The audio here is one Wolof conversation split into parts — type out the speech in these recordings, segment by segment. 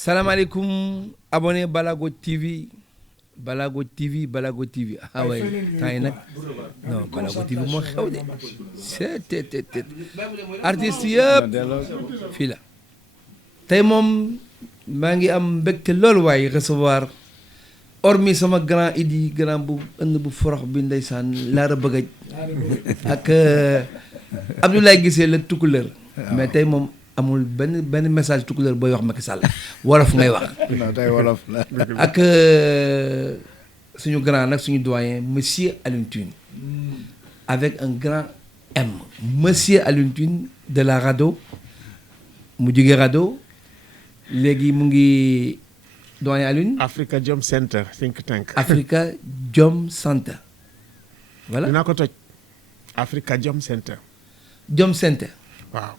salaamaaleykum abonné Balago TV Balago TV Balago TV ah ouais temps yi nag non Balago TV moo xew de c'est artistes yëpp fii la tey moom maa ngi am mbégte loolu waaye recevoir hormis sama grand idi grand bu ënd bu forox bi ndeysaan laara bëggaj ak Abdoulaye Guissé la Tukulër mais tey moom amul benn message Tukulër booy wax Macky Sall wolof ngay wax. non tey wolof la. ak suñu grand nag suñu doyen monsieur Alioune Tine avec un grand M monsieur Alioune Tine de la RADDHO mu jógee RADDHO léegi mu ngi doyen Alioune. Africa Jom Center think tank. Africa Jom Center. voilà dinaa ko toj. Africa Jom Center. Jom Center. waaw.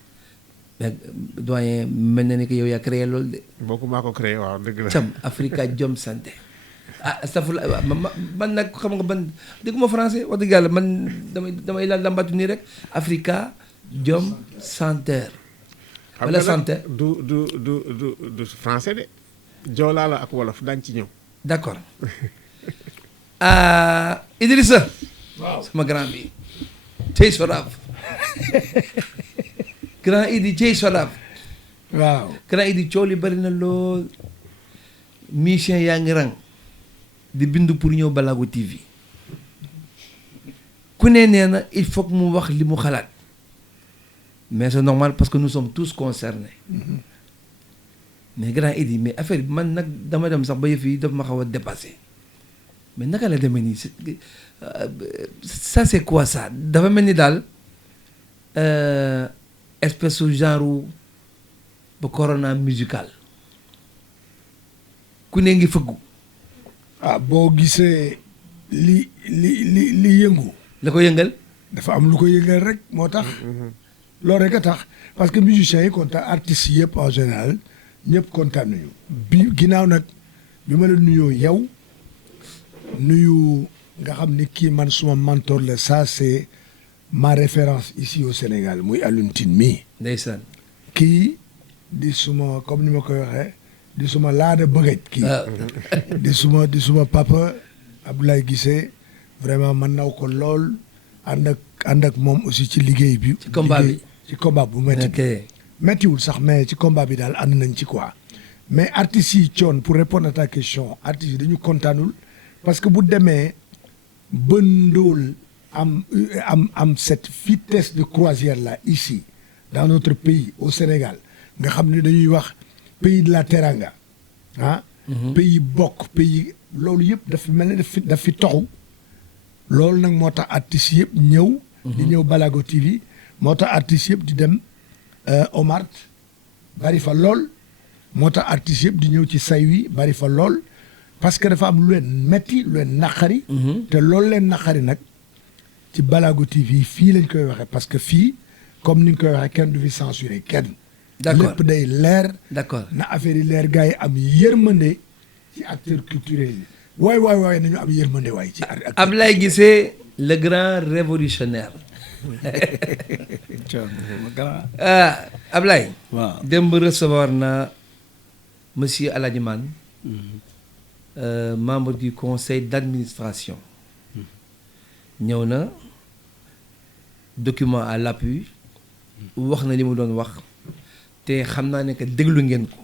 mais doyen mel na ni que yow yaa créé loolu de. booku maa ko créé waaw dëgg la. Cam Africa Jom Center. ah astafurlah man nag xam nga man dégguma français wax dëgg yàlla man damay la lambatu nii rek Africa Jom Center. wala Center du français de. joolaa la ak wolof daañu ci ñëw. d'accord Idrissa. waaw sama grand bi. tey Sodaaf. grand Idi tey Sodaaf. waaw. grand Idi coow li bari na lool. mission yaa ngi rang. di bindu pour ñëw Balago TV. ku ne nee na il faut que mu wax li mu xalaat. mais c'est normal parce que nous sommes tous concernés. mais grand Idi mais affaire bi man nag dama dem sax ba yëf yi daf ma xaw a dépassé mais naka la demee nii ça c'est quoi ça dafa mel ni daal espèce su genre ba corona musical ku ne ngi fëggu. ah boo gisee li yëngu. la ko yëngal. dafa am lu ko yëngal rek moo tax. loolu rek a tax parce que musiciens yi kontaan artistes yëpp en général. ñëpp kontaan nañu bi ginnaaw nag bi ma la nuyoo yow nuyu nga xam ni kii man suma mentor la ça c'est ma référence ici au Sénégal muy Alioune Tine mii. ndeysaan. kii di suma comme ni ma koy waxee di suma laada bëggaj kii. di suma papa Abdoulaye Guissé vraiment man naw ko lool ànd ak moom aussi ci liggéey bi. ci combat bi ci combat bu métti bi. méttiwul sax mais ci combat bi daal ànd nañ ci quoi mais artistes yi coon pour répondre à ta question artistes yi dañu kontaanul parce que bu demee ba ndóol am cette vitesse de croisière là ici dans notre pays au Sénégal nga xam ne dañuy wax pays de la teranga ah. pays bokk pays loolu yëpp dafa mel ne daf fi toxu loolu nag moo tax artistes yëpp ñëw. di ñëw Balago TV moo tax artistes yëpp di dem. Omar bari fa lool moo tax artistes yëpp di ñëw ci say wi bari fa lool parce que dafa am lu leen metti lu leen naqari. te loolu leen naqari nag ci Balago TV fii lañ koy waxee parce que fii comme ni ñu koy waxee kenn du fi censuré kenn. d'accord lépp day leer. d'accord na affaire yi leer gars yi am yërmande ci acteurs culturels yi waay nañu am yërmande waay ci. Abdoulaye Guissé le grand révolutionnaire. Ablaye. waaw démb recevoir na monsieur Aladji Man membre du conseil d'administration. ñëw na document à l'appui wax na li mu doon wax te xam naa ne que déglu ngeen ko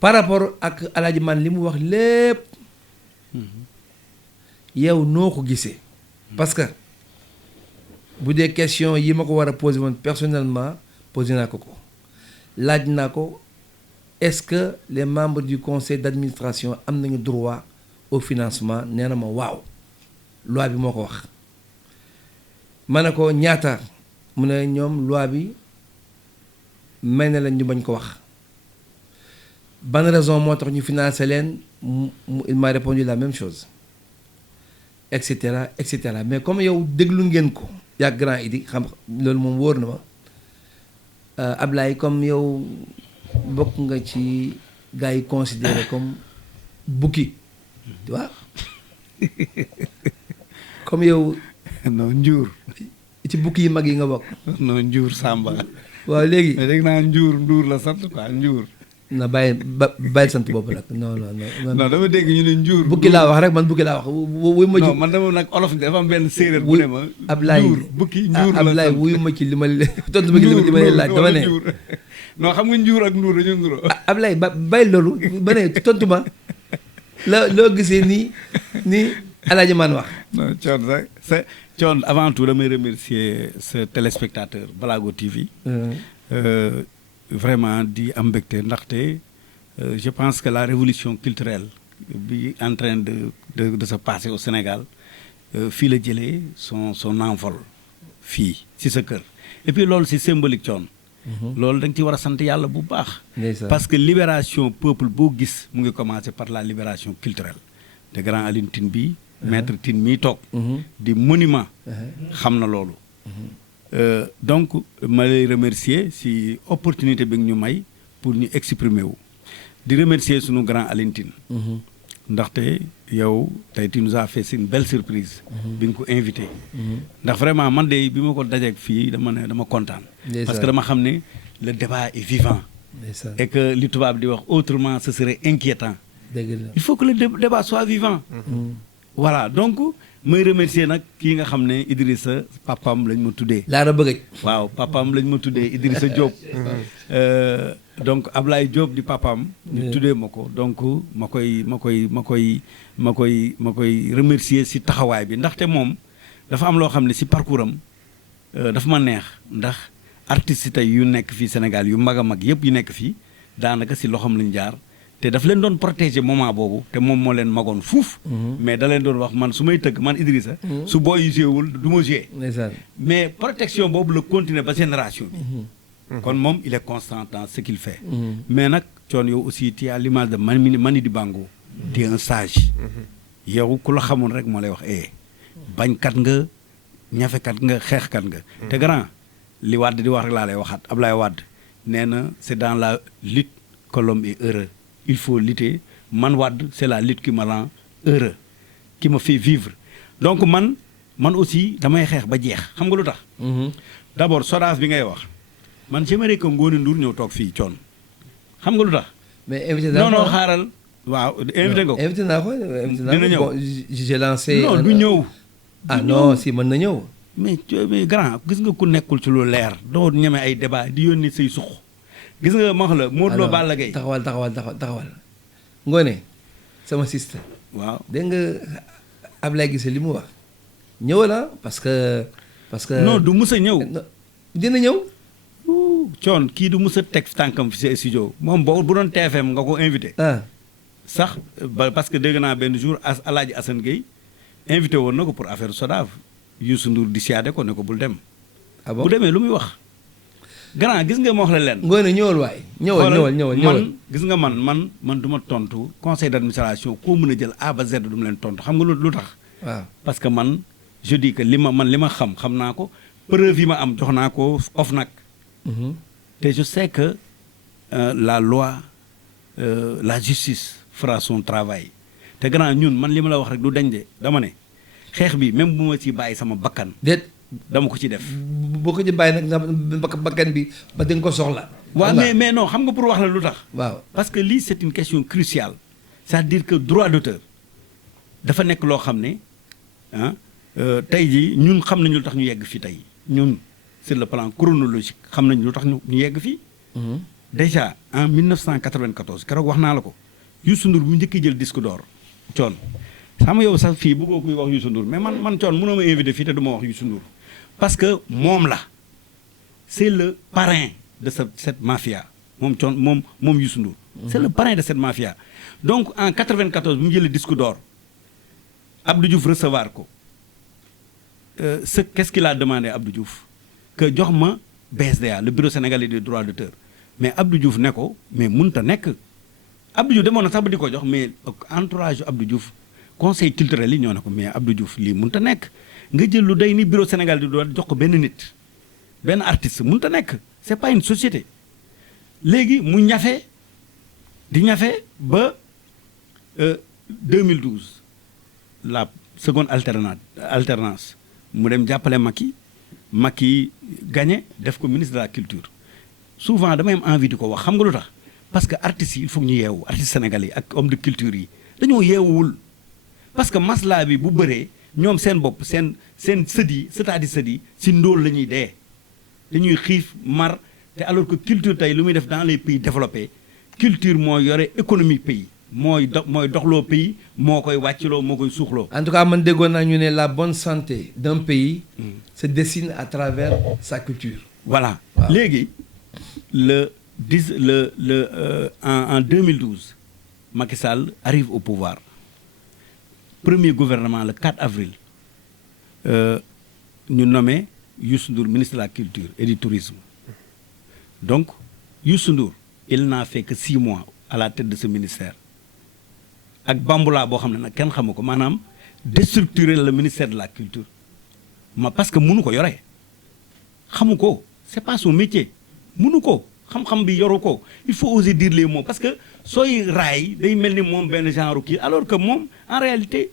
par rapport ak Aladji Man li mu wax lépp yow noo ko gisee parce que bu dee question yi ma ko war a posé woon personnellement posé naa ko laaj naa ko est-ce que les membres du conseil d'administration am nañu droit au financement nee na ma waaw loi bi moo ko wax ma ne ko ñaata mu ne ñoom loi bi may na leen ñu bañ ko wax ban raison moo tax ñu financer leen il m'a répondu la même chose et cetera mais comme yow déglu ngeen ko yaa grand Idi xam loolu moom wóor na ma Ablaye comme yow bokk nga ci gars yi considéré comme bukki tu vois comme yow. non njuur. ci bukki yi mag yi nga bokk. non njuur Samba. waaw léegi. mais dégg naa njuur nduur la sant quoi njuur. na bàyyi sant boobu nag non. non dama dégg ñu ne njuur. bukki laa wax rek man bukki laa wax wuyu ma ci. non man dama nag olof dafa am benn séeréer bu ne ma. njuur bukki njuur la Ablaye wuyu ma ci li ma tontu ma ci li ma laaj dama ne. non xam nga njuur ak nduur dañoo nduróo. Ablaye bàyyi loolu ba ne tontu ma loo gisee nii Alaaji Man wax. non Thione rek Thione avant tout damay remercier ce téléspectateur Balago TV. vraiment di am mbégte ndaxte je pense que la révolution culturelle bi en train de se passer au Sénégal fii la jëlee son envol fii ci sa kër et puis loolu c'est symbolique Thione. loolu da nga ci war a sant yàlla bu baax. parce que libération peuple boo gis mu ngi commencer par la libération culturelle te grand Alioune Tine bi maître Tine mii toog. di monument. xam na loolu. donc ma lay remercier si opportunité bi nga ñu may pour ñu exprimer wu. di remercier sunu grand Alioune Tine. ndaxte yow tey tu nous as fait une belle surprise. bi nga ko invité. ndax vraiment man de bi ma ko dajeeg fii dama kontaan. parce que dama xam ne le débat est vivant. et que li tubaab di wax autrement ce serait inquiétant. il faut que le débat soit vivant. voilà donc may remercier nag kii nga xam ne Idrissa papam lañ ma tuddee. Laara Bëggëj. waaw papam lañ ma tuddee Idrissa Diop. donc Ablaye Diop di papam ñu tuddee ma ko donc ma koy remercier si taxawaay bi ndaxte moom dafa am loo xam ne si parcours am dafa ma neex ndax artistes tey yu nekk fii Sénégal yu mag a mag yëpp yu nekk fii daanaka si loxoom lañ jaar te daf leen doon protéger moment boobu te moom moo leen magoon fuuf. mais da leen doon wax man su may tëgg man Idrissa. su booy yu jouéwul du ma joué. mais protection boobu la continuer ba génération bi. kon moom il est constant dans ce qu'il fait. mais nag Thione yow aussi tu as l'image de Mani Dibango. tu es un sage. yow ku la xamoon rek moo lay wax bañkat nga ñafekat nga xeexkat nga. te grand li Wade di wax rek laa lay waxaat Ablaye Wade nee na c'est dans la lutte que l'homme est heureux. il faut lutter man Wade c'est la lutte qui me rend heureux qui me fait vivre donc man aussi damay xeex ba jeex xam nga lu tax. d'abord SODAV bi ngay wax man j'aimerais que Ngone Ndour ñëw toog fii Thione xam nga lu tax. mais invité naa ko non xaaral. waaw invité nga ko. invité naa ko dina ñëw bon j'ai lancé. non du ñëw. ah non si mën na ñëw. mais grand gis nga ku nekkul ci lu leer doo ñeme ay débat di yónni say suq. gis nga ma wax la Modou Lo Balla Gaye taxawal Ngone sama sister. waaw dégg nga Ablaye Guissé li mu wax ñëwal parce que. non du mus a ñëw. dina ñëw. Thione kii du mus a teg tànkam fi si studio moom boo bu doon TFM nga ko invité. sax parce que dégg naa benn jour Alaaji Assane Gueye invité woon na ko pour affaire SODAV Youssou Ndour di siyaade ko ne ko bul dem. ah bon bu demee lu muy wax. grand gis nga ma wax la leen. Ngoone ñëwal waay. ñëwal man gis nga man du ma tontu conseil d'administration koo mën a jël A ba Z du ma leen tontu xam nga lu tax. waaw parce que man je dis que li ma xam naa ko preuve yi ma am jox naa ko OFNAC. te je sais que la loi la justice fera son travail te grand ñun man li ma la wax rek du dañ de dama ne xeex bi même bu ma ci bàyyi sama bakkan. déet. dama ko ci def. boo ko ci bàyyi nag bakkan bi ba di nga ko soxla. waaw mais non xam nga pour wax la lu tax. waaw parce que lii c'est une question cruciale c'est-à-dire que droit d'auteur dafa nekk loo xam ne tey jii ñun xam nañu lu tax ñu yegg fii tey ñun sur le plan chronologique xam nañu lu tax ñu yegg fii. déjà en 1994 keroog wax naa la ko Youssou Ndour mu njëkk jël disque d'or Thione xam nga yow sax fii bëggoo kuy wax Youssou Ndour mais man Thione mënoo ma invité fii te du ma wax Youssou Ndour parce que moom la c'est le parrain de cette mafia moom Thione moom Youssou Ndour. c'est le parrain de cette mafia. donc en 94 bu mu jëlee disque d'or Abdou Diouf recevoir ko qu'est-ce qu'il a demandé Abdou Diouf que jox ma BSDA le bureau sénégalais des droits d'auteur mais Abdou Diouf ne ko mais mënut a nekk Abdou Diouf demoon na sax ba di ko jox mais entourage Abdou Diouf conseil culturel yi ñoo ne ko mais Abdou Diouf lii mënut a nekk nga jël lu day ni bureau Sénégal di doon jox ko benn nit benn artiste mënut a nekk c'est pas une société léegi mu ñafe di ñafe ba 2012 la seconde alternance mu dem jàppale Macky gagné def ko ministre de la culture souvent damay am envie di ko wax xam nga lu tax parce que artistes yi il faut ñu yeewu artistes sénégalais yi ak homme de culture yi dañoo yeewuwul parce que maslaa bi bu bëree ñoom seen bopp seen sët yi c'est-à-dire sët yi si ndóol la ñuy dee dañuy xiif mar te alors que culture tey lu muy def dans les pays développés culture moo yore économie pays mooy doxloo pays moo koy wàcciloo moo koy suuxloo. En tout cas man déggoon naa ñu ne la bonne santé d'un pays se dessine à travers sa culture. Voilà léegi en 2012 Macky Sall arrive au pouvoir premier gouvernement le 4 avril ñu nommé Youssou Ndour ministre de la culture et du tourisme donc Youssou Ndour il n'a fait que 6 mois à la tête de ce ministère ak bambula boo xam ne nag kenn xamu ko maanaam déstructurer le ministère de la culture parce que mënu ko yore xamu ko c'est pas son métier mënu ko xam-xam bi yoru ko il faut oser dire les mots parce que sooy raay day mel ni moom benn genre kii alors que moom en réalité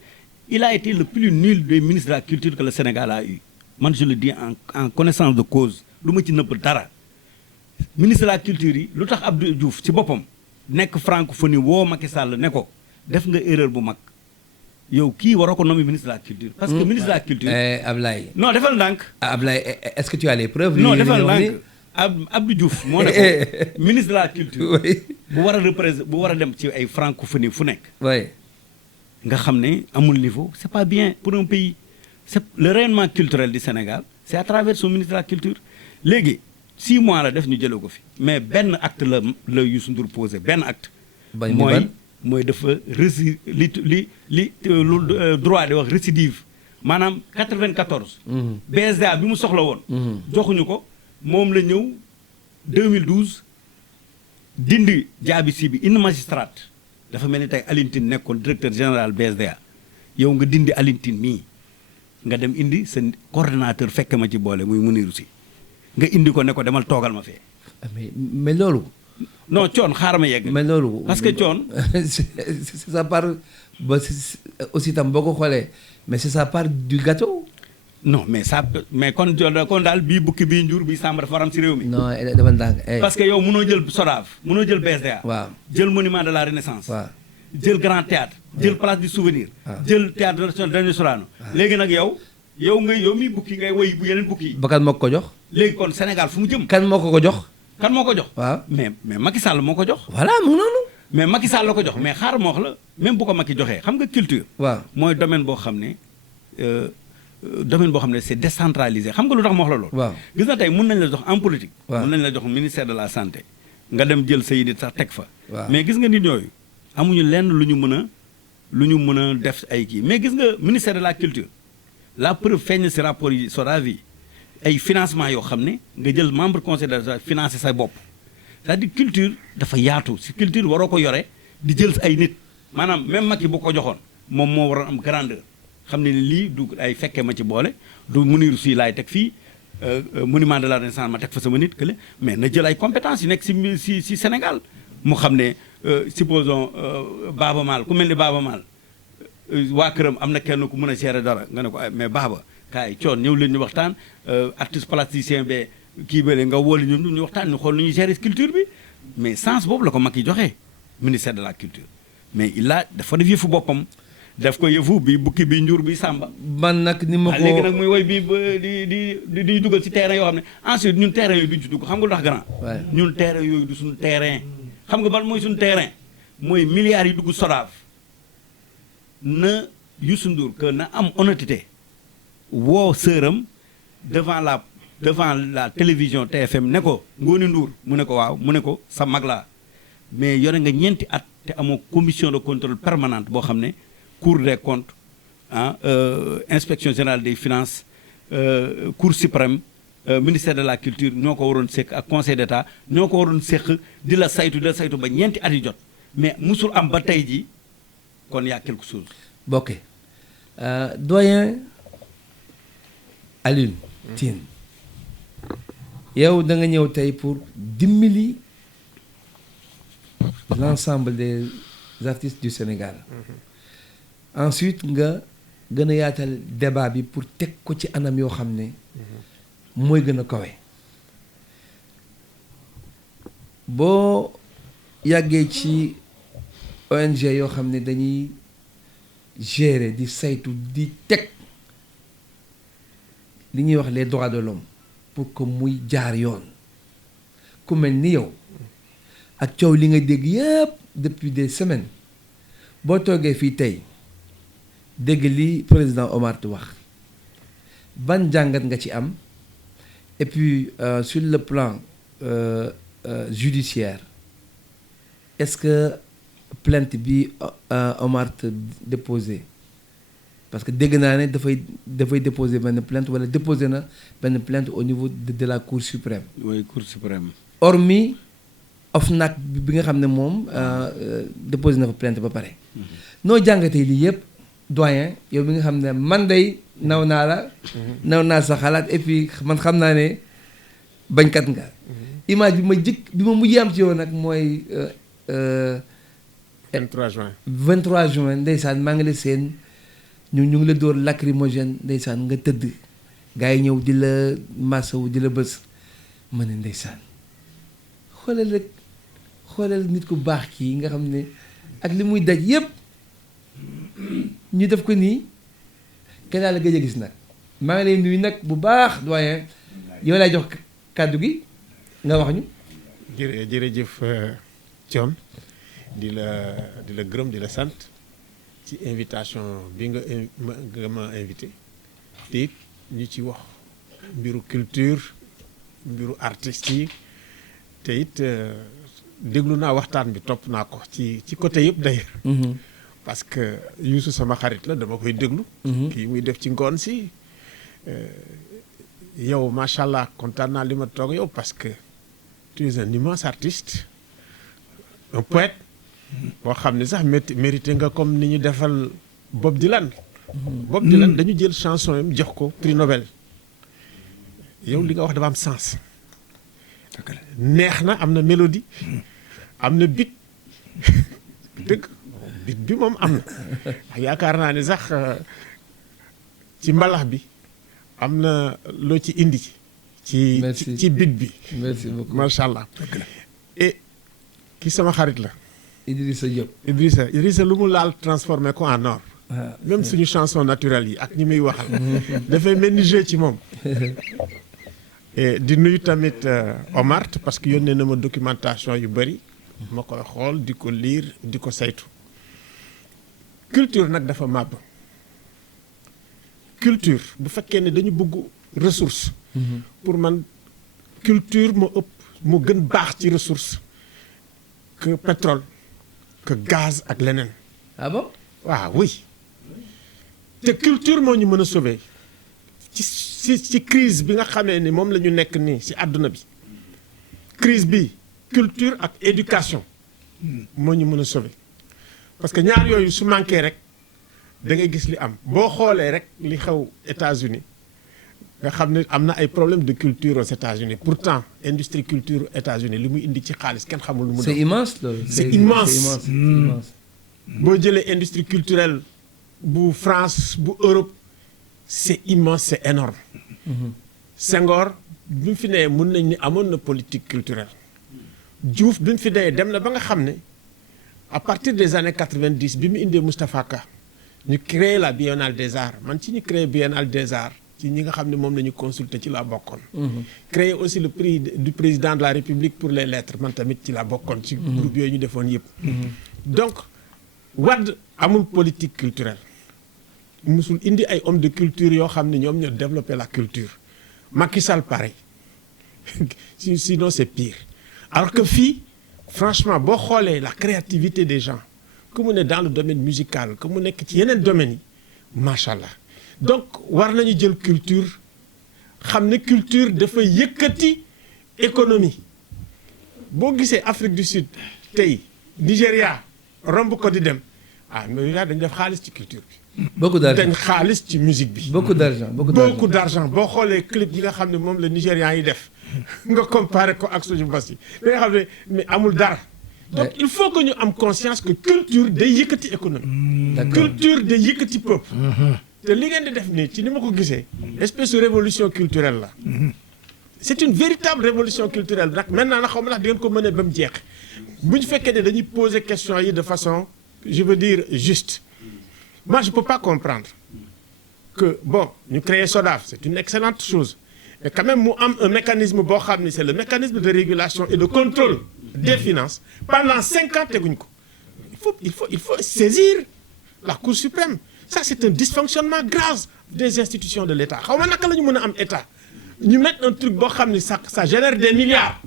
il a été le plus nul des ministres de la culture que le Sénégal a eu man je le dis en connaissance de cause lu ma ci nëbb dara ministre de la culture yi lu tax Abdou Diouf ci boppam nekk francophonie woo Macky Sall ne ko def nga erreur bu mag yow kii waroo ko nommer ministre de la culture. parce que ministre de la culture. Ablaye. non defal ndànk. Ablaye est-ce que tu as les preuves. non defal ndànk Abdou Diouf moo ne ko ministre de la culture. bu war a dem ci ay francophonie fu nekk. oui. nga xam ne amul niveau c'est pas bien pour un pays c'est le rayonnement culturel du Sénégal c'est à travers son ministre de la culture léegi 6 mois la def ñu jëlee ko fi mais benn acte la Youssou Ndour posé benn acte. mooy dafa droit di wax récidive maanaam 94. BSDA bi mu soxla woon. joxuñu ko moom la ñëw 2012 dindi jaabi si bi une magistrate dafa mel ni tey Alioune Tine nekkoon directeur général BSDA yow nga dindi Alioune Tine mii nga dem indi sa coordonnateur fekk ma ci boole muy Mounirou Sy nga indi ko ne ko demal toogal ma fee. mais loolu. non coon xaaral ma yegg. mais loolu parce que coon. ça part ba aussi tam boo ko xoolee mais c'est ça part du gâteau. non mais kon daal bii bukki bii njur bii sàmba dafa war am si réew mi. non dama ndànk. parce que yow mënoo jël SODAV mënoo jël BSDA. waaw jël monument de la Renaissance. waaw jël grand théâtre jël place du souvenir. jël théâtre national Daniel Sorano. léegi nag yow mii bukki ngay woy bu yeneen bukki yi. ba kan moo ko jox. léegi kon Sénégal fu mu jëm. kan moo ko jox. kan moo ko jox. waaw mais Macky Sall moo ko jox. voilà mu noonu. mais Macky Sall la ko jox mais xaar moo wax la même bu ko Macky joxee xam nga culture. waaw mooy domaine boo xam ne c'est décentralisé xam nga lu tax ma wax la loolu. waaw gis na tey mun nañ la jox en politique. waaw mun nañ la jox ministère de la santé. nga dem jël say nit sax teg fa. waaw mais gis nga nit yooyu amuñu lenn lu ñu mën a def ay kii mais gis nga ministère de la culture la preuve feeñ si rapport yi SODAV yi ay financement yoo xam ne nga jël membre conseil d'administration financer sa bopp c'est-à-dire culture dafa yaatu si culture waroo ko yore di jël ay nit maanaam même Macky bu ko joxoon moom moo waroon am grandeur xam ne lii du ay fekkee ma ci boole du Mounirou Sy laay teg fii monument de la Renaissance ma teg fa sama nit kële mais na jël ay compétences yu nekk si Sénégal mu xam ne supposons Baaba Maal ku mel ni Baaba Maal waa këram am na kenn ku mën a gérer dara nga ne ko mais Baaba kaay coon ñëw leen ñu waxtaan artiste plasticien be kii bële nga wóolu ñu waxtaan ñu xool nu ñuy gérer culture bi mais sens boobu la ko Macky joxee ministère de la culture mais dafa def yëfu boppam def ko yëfu bi bukki bi njur bi sàmba man nag ni ma ko léegi nag muy woy bi di dugal ci terrain yoo xam ne ensuite ñun terrain yooyu duñ ci dugg xam nga lu tax grand ñun terrain yooyu du suñu terrain xam nga ban mooy suñu terrain mooy milliards yi dugg SODAV na Youssou Ndour que na am honnêteté woo sëram devant la télévision TFM ne ko Ngoni Ndour mu ne ko waaw mu ne ko sa mag laa mais yore nga ñeenti at te amoo commission de contrôle permanente boo xam ne Cour des comptes inspection générale des finances Cour suprême ministère de la culture ñoo ko waroon sekk ak conseil d'état ñoo ko waroon sekk di la saytu ba ñeenti at yi jot mais musul am ba tey ji kon y a quelque chose. ok doyen Alioune Tine yow da nga ñëw tey pour dimbali l'ensemble des artistes du Sénégal. Ensuite nga gën a yaatal débat bi pour teg ko ci anam yoo xam ne mooy gën a kawe boo yàggee ci ONG yoo xam ne dañuy gérer di saytu di teg li ñuy wax les droits de l'homme pour que muy jaar yoon ku mel ni yow ak coow li nga dégg yëpp depuis des semaines boo toogee fii tey dégg li président Omar Ty wax ban jàngat nga ci am et puis sur le plan judiciaire est-ce que plainte bi Omar Ty déposé parce que dégg naa ne dafay déposer benn plainte wala déposer na benn plainte au niveau de la Cour suprême. oui Cour suprême. hormis OFNAC bi nga xam ne moom déposé na fa plainte ba pare. noo jàngatee lii yëpp doyen yow bi nga xam ne man day naw naa la. naw naa sa xalaat et puis man xam naa ne bañkat nga. image bi ma mujjee am ci yow nag mooy. 23 juin. 23 juin ndeysaan maa ngi la seen ñu ngi la dóor lacrymogène ndeysaan nga tëdd gars yi ñëw di la massawu di la bës ma ne ndeysaan xoolal nit ku baax kii nga xam ne ak li muy daj yëpp ñu def ko nii kenn la gëj a gis nag maa ngi lay nuyu nag bu baax doyen yow laay jox kàddu gi nga wax ñu. jërëjëf Thione di la gërëm di la sant ci invitation bi nga ma invité te it ñu ci wax mbiru culture mbiru artistes yi te it déglu naa waxtaan bi topp naa ko ci côté yëpp d'ailleurs parce que Youssou sama xarit la dama koy déglu kii muy def ci ngoon si yow macha allah kontaan naa li ma toog yow parce que tu es un immense artiste un poète boo xam ne sax mérité nga comme ni ñu defal Bob Dylan. Bob Dylan dañu jël chanson yam jox ko prix Nobel yow li nga wax dafa am sens neex na am na mélodie am na beat dëgg beat bi moom am na yaakaar naa ne sax ci mbalax bi am na loo ci indi ci beat bi merci beaucoup macha allah et ki sama xarit la Idrissa Diop. Idrissa lu mu laal transformé ko en or. même suñu chanson naturelle yi ak ñi muy waxal. dafay mel ni jeu ci moom. et di nuyu tamit Omar parce que yónnee na ma documentation yu bëri. ma koy xool di ko lire di ko saytu. culture nag dafa màbb. culture bu fekkee ne dañu bëgg ressource. pour man culture moo gën baax ci ressource que pétrole. que gaz ak leneen. ah bon. waaw oui te culture moo ñu mën a sauver ci crise bi nga xamee ni moom la ñu nekk nii ci àdduna bi crise bi culture ak éducation moo ñu mën a sauver parce que ñaar yooyu su manqué rek da ngay gis li am boo xoolee rek li xew États-Unis nga xam ne am na ay problèmes de culture aux États-Unis pourtant industrie culture États-Unis li muy indi ci xaalis kenn xamul lu mu. c'est immense loolu. c'est immense. boo jëlee industrie culturelle bu France bu Europe c'est immense c'est énorme. Senghor bi mu fi nee mun nañ ni amoon na politique culturelle. Diouf bi mu fi nee dem na ba nga xam ne à partir des années 90 bi mu indee Moustapha Ka ñu créé la Biennale des Arts man ci ñu créé Biennale des Arts. ci ñi nga xam ne moom la ñu consulter ci laa bokkoon. créer aussi le prix du président de la République pour les lettres man tamit ci laa bokkoon. ci groupe yooyu ñu defoon yëpp. donc Wade amul politique culturelle. musul indi ay hommes de culture yoo xam ne ñoom ñoo développer la culture. Macky Sall pareil sinon c'est pire. alors que fii franchement boo xoolee la créativité des gens que mu ne dans le domaine musical que mu nekk ci yeneen domaines yi macha allah. donc war nañu jël culture xam ne culture dafa yëkkati économie boo gisee Afrique du Sud tey Nigéria romb ko di dem Nigéria dañ def xaalis ci culture bi. beaucoup d'argent dañ xaalis ci musique bi. beaucoup d'argent boo xoolee clip yi nga xam ne moom la Nigérians yi def nga comparé ko ak suñu bas yi da nga xam ne mais amul dara. donc il faut que ñu am conscience que culture day yëkkati économie. culture day yëkkati peuple. te li ngeen di def nii ci ni ma ko gisee espèce de révolution culturelle la c'est une véritable révolution culturelle nag maintenant na xaw ma ndax di ngeen ko mënee ba mu jeex bu ñu fekkee ne dañuy poser question yi de façon je veux dire juste moi je peux pas comprendre que bon ñu créer SODAV c'est une excellente chose mais quand même mu am un mécanisme boo xam ni c'est le mécanisme de régulation et de contrôle des finances pendant 5 ans teguñ ko il faut saisir la Cour suprême ça c'est un dysfonctionnement grave des institutions de l'État xaw ma naka la ñu mën a am État ñu mettre un truc boo xam ni ça génère des milliards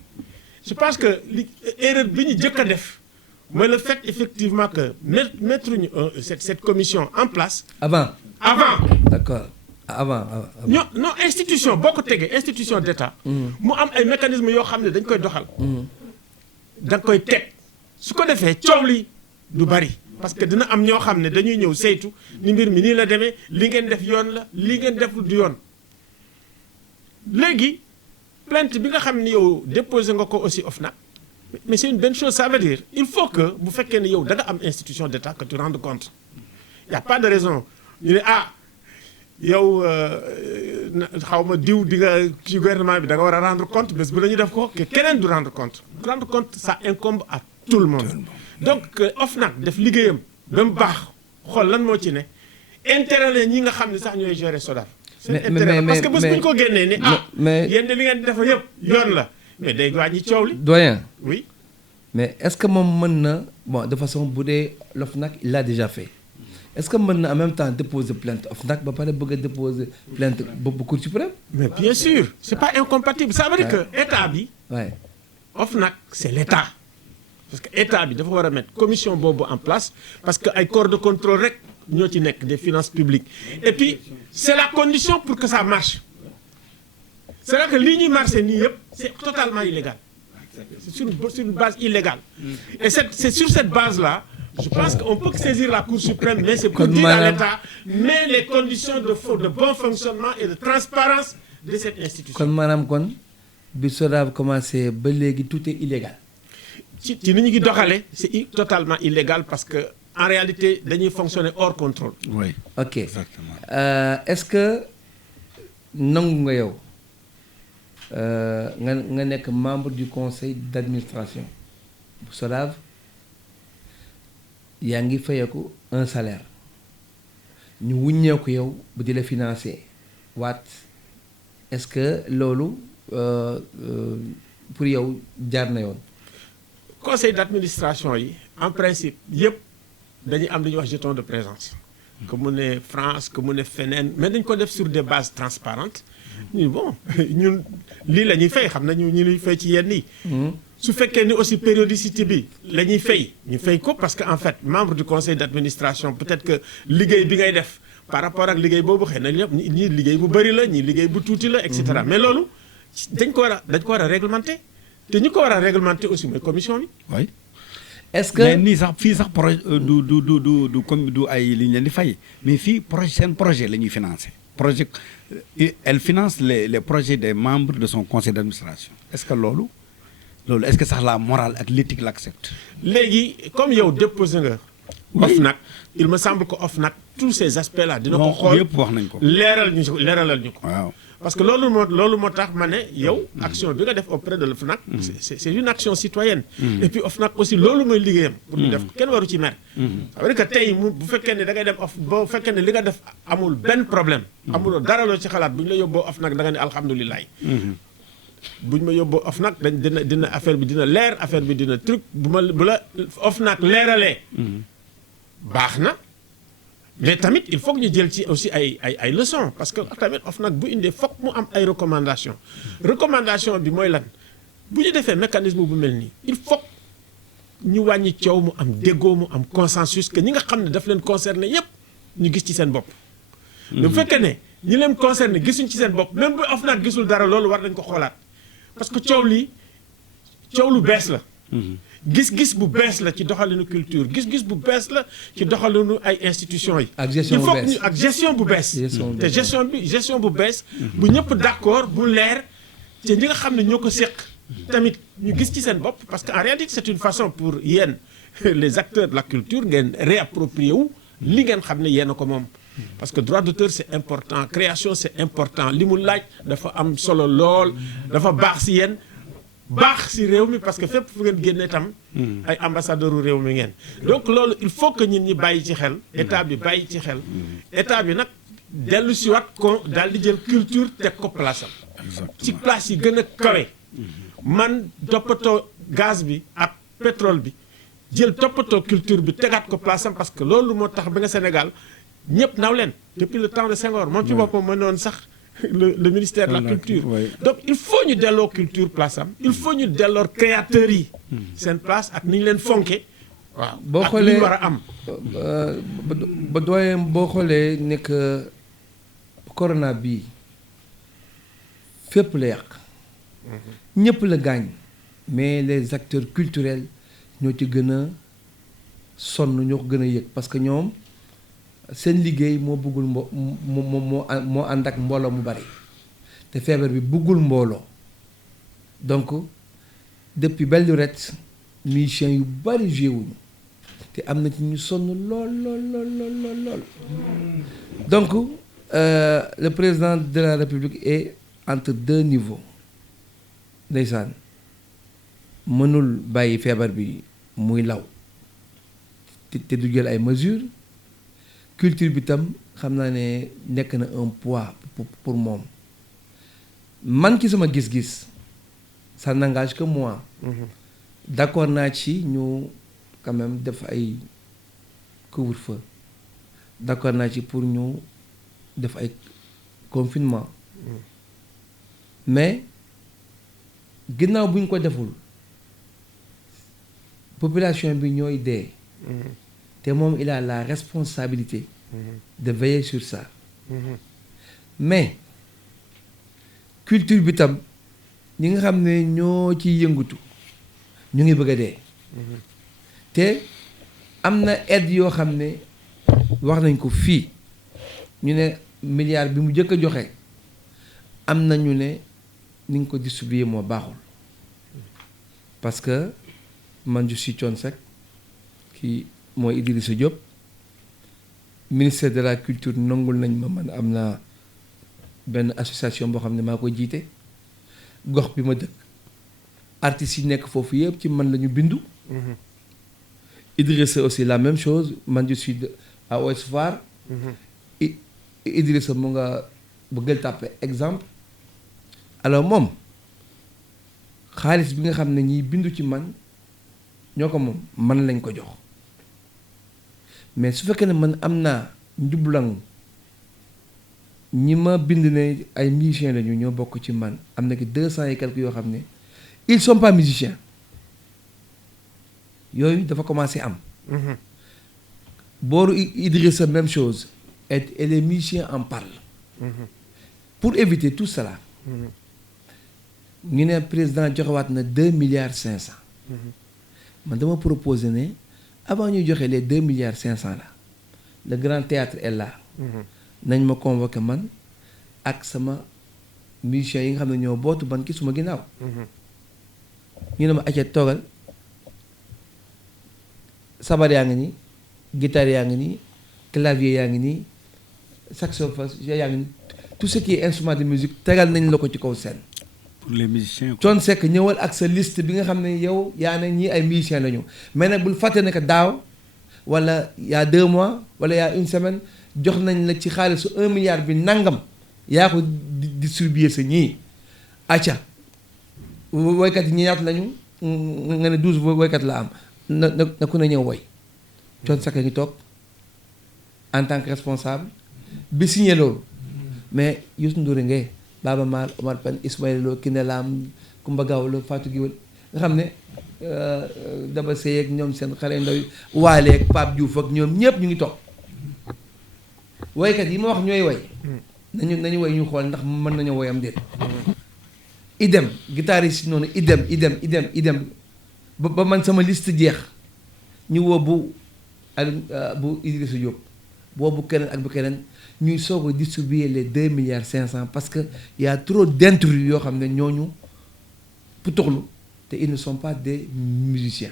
je pense que erreur bi ñu jëkk a def mooy le fait effectivement que mettre ñu cette commission en place. avant. d'accord avant. non institution boo ko tegee institution d'État. mu am ay mécanismes yoo xam ne dañ koy doxal. da nga koy teg su ko defee coow li du bari parce que dina am ñoo xam ne dañuy ñëw saytu ni mbir mi nii la demee li ngeen def yoon la li ngeen def du yoon léegi plainte bi nga xam ne yow déposé nga ko aussi OFNAC mais c'est une bonne chose ça veut dire il faut que bu fekkee ne yow da nga am institution d'État que tu rendes compte y a pas de raison ñu ne yow xaw ma diw di nga ci gouvernement bi da nga war a rendre compte bés bu la ñu def ko que keneen du rendre compte ça incombe à tout le monde donc OFNAC def liggéeyam ba mu baax xool lan moo ci ne intérêt la ñi nga xam ne sax ñooy gérer SODAV seen intérêt parce que bés bu ñu ko génnee ni mais yéen de li ngeen di def yëpp yoon la mais day wàññi coow li doyen oui mais est-ce que moom mën na bon de façon bu dee l'OFNAC il l'a déjà fait est-ce que mën na en même temps déposer plainte OFNAC ba pare bëgg a déposer plainte bu Cour suprême mais bien sûr c'est pas incompatible ça veut dire que état bi OFNAC c'est l'état parce que état bi dafa war a mettre commission boobu en place parce que ay corps de contrôle rek ñoo ci nekk des finances publiques et puis c'est la condition pour que ça marche c'est-à-dire que lii ñuy marché nii yëpp c'est totalement illégal c'est sur une base illégale et c'est sur cette base-là je pense qu'on peut saisir la Cour suprême mais c'est pour dire à l'État mais les conditions de bon fonctionnement et de transparence de cette institution. kon maanaam kon bi SODAV commencé ba léegi tout est illégal. ci ni ñu ngi doxalee c'est totalement illégal parce que en réalité dañuy fonctionner hors contrôle. oui ok exactement. Est-ce que nangu nga yow nga nekk membre du conseil d'administration bu SODAV yaa ngi fayeeku un salaire ñu wuññeeku yow bu di la financer waat est-ce que loolu pour yow jaar na yoon. conseil d'administration yi en principe yëpp dañuy am lu ñuy wax jeton de présence. que mu ne France que mu ne feneen mais dañ ko def sur des bases transparentes ñu bon ñun lii la ñuy fay xam nañu ñu ñuy fay ci yenn yi. su fekkee ni aussi périodicité bi la ñuy fay ñu fay ko parce que en fait membre du conseil d'administration peut-être que liggéey bi ngay def par rapport ak liggéey boobu xëy na ñëpp ñii liggéey bu bari la ñii liggéey bu tuuti la et cetera mais loolu dañ ko war a réglementer te ñu ko war a réglementer aussi mooy commission bi. oui. est-ce que mais nii sax fii sax projet du comme du ay li ñu leen di fay mais fii seen projet la ñuy financer projet elle finance les projets des membres de son conseil d'administration est-ce que loolu est-ce que sax la morale ak l'éthique l'accepte. léegi comme yow déposé nga. OFNAC il me semble que OFNAC tous ces aspects-là. dina ko xool yëpp wax nañ ko. leeralal ñu ko. waaw parce que loolu moo tax ma ne yow. action bi nga def auprès de l'OFNAC. c'est une action citoyenne. et puis OFNAC aussi loolu mooy liggéeyam. pour ñu def ko kenn waru ci mer. ça veut dire que tey bu fekkee ne da ngay dem boo fekkee ne li nga def amul benn problème. amuloo dara loo ci xalaat bu ñu la yóbboo OFNAC da nga ne alhamdulilah. bu ñu ma yóbboo OFNAC dina affaire bi dina leer affaire bi dina truc bu la OFNAC leeralee. baax na mais tamit il faut que ñu jël ci aussi ay leçons parce que tamit OFNAC bu indee foog mu am ay recommandations recommandation bi mooy lan bu ñu defee mécanisme bu mel nii il faut ñu wàññi coow mu am déggoo mu am consensus que ñi nga xam ne daf leen concerné yépp ñu gis ci seen bopp. mais bu fekkee ne ñi leen concerné gisuñ ci seen bopp même bu OFNAC gisul dara loolu war nañ ko xoolaat parce que coow lu bees la. gis-gis bu bees la ci doxalinu culture gis-gis bu bees la ci doxalinu ay institutions yi. ak gestion bu bees ak gestion bu bees. te gestion bu bees. bu ñëpp d'accord bu leer te ñi nga xam ne ñoo ko séq. tamit ñu gis ci seen bopp parce que en réalité c'est une façon pour yéen les acteurs de la culture ngeen réapproprier wu li ngeen xam ne yéen a ko moom. parce que droit d'auteur c'est important création c'est important li mu laaj dafa am solo lool dafa baax ci yéen. baax si réew mi parce que fépp fu ngeen génne tam ay ambassadeur u réew mi ngeen donc loolu il faut que ñun ñi bàyyi ci xel état bi bàyyi ci xel état bi nag dellu si waat ko daal di jël culture teg ko place am ci place yi gën a kawe man toppatoo gaz bi ak pétrole bi jël toppatoo culture bi tegaat ko place am parce que loolu moo tax ba nga Sénégal ñëpp naw leen depuis le temps de Senghor moom ci boppam ma noonu sax le ministère de la culture donc il faut ñu delloo culture place am il faut ñu delloo créateurs yi seen place ak ni ñu leen fonke waaw boo ak xoolee li ñu war a am ba doyen boo xoolee nekk corona bii fépp la yàq ñëpp la gaañ mais les acteurs culturels ñoo ci gën a sonn ñoo ko gën a yëg parce que ñoom seen liggéey moo bëggul moo ànd ak mbooloo mu bari te feebar bi bëggul mbooloo donc depuis belle lurette musiciens yu bari joué wuñu te am na ci ñu sonn lool donc le président de la République est entre deux niveaux ndeysaan mënul bàyyi feebar bi muy law te du jël ay mesures culture bi tam xam naa ne nekk na un poids pour moom man ci sama gis-gis ça n'engage que moi d'accord naa ci ñu quand même def ay couvre-feu d'accord naa ci pour ñu def ay confinement mais ginnaaw bu ñu ko deful population bi ñooy dee te moom il a la responsabilité de veiller sur ça mais culture bi tam ñi nga xam ne ñoo ciy yëngatu ñu ngi bëgg a dee te am na aide yoo xam ne wax nañ ko fii ñu ne milliard bi mu njëkk a joxe am na ñu ne ni nga ko distribuer moo baaxul parce que man je suis Thione Seck kii mooy Idrissa Diop ministère de la culture nangul nañ ma man am naa benn association boo xam ne maa koy jiite gox bi ma dëkk artistes yi nekk foofu yëpp ci man la ñu bindu Idrissa aussi la même chose man je suis à Ouest Foire Idrissa mu nga ba Gueule Tapée exemple alors moom xaalis bi nga xam ne ñiy bindu ci man ñoo ko moom man lañ ko jox mais su fekkee ne man am naa njublang ñi ma bind ne ay musiciens lañu ñoo bokk ci man am na ki 200 et quelques yoo xam ne ils sont pas musiciens yooyu dafa commencé am booru Idrissa même chose et les musiciens en parlent pour éviter tout cela ñu ne président joxewaat na 2 milliards 500 man dama proposé ne avant ñuy joxe les 2 milliards 500 là le grand théâtre est là nañ ma convoqué man ak sama musiciens yi nga xam ne ñoo bootu ban ki suma ginnaaw ñu ne ma acca toogal sabar yaa ngi nii guitare yaa ngi nii clavier yaa ngi nii saxophone yaa ngi nii tout ce qui est instrument de musique tegal nañ la ko ci kaw scène pour les musiciens. Thione Seck ñëwal ak sa liste bi nga xam ne yow yaa ne ñii ay musiciens lañu mais nag bul fàtte ne que daaw wala y a 2 mois wala y a 1 semaine jox nañ la ci xaalisu 1 milliard bi nangam yaa ko distribuer sa ñii acca woykat yi ñi ñaata lañu nga ne 12 woykat la am na ku ne ñëw woy Thione Seck a ngi toog en tant que responsable bi signé loolu mais Youssou Ndour ngay Baaba Maal Omar Pène Ismaël Lo Kiné Lam Kumba Gawlo Fatou Guewel nga xam ne Daba Seye ak ñoom seen xale ndaw yi Waale ak Pape Diouf ak ñoom ñëpp ñu ngi toog woykat yi ma wax ñooy woy nañu woy ñu xool ndax mën nañoo woy am déet idem guitariste yi noonu idem ba man sama liste jeex ñu woo bu bu Idrissa Diop boobu keneen ak bu keneen ñuy soog a distribuer les 2 milliards 500 parce que y a trop d'intrus yoo xam ne ñooñu putoxlu te ils ne sont pas des musiciens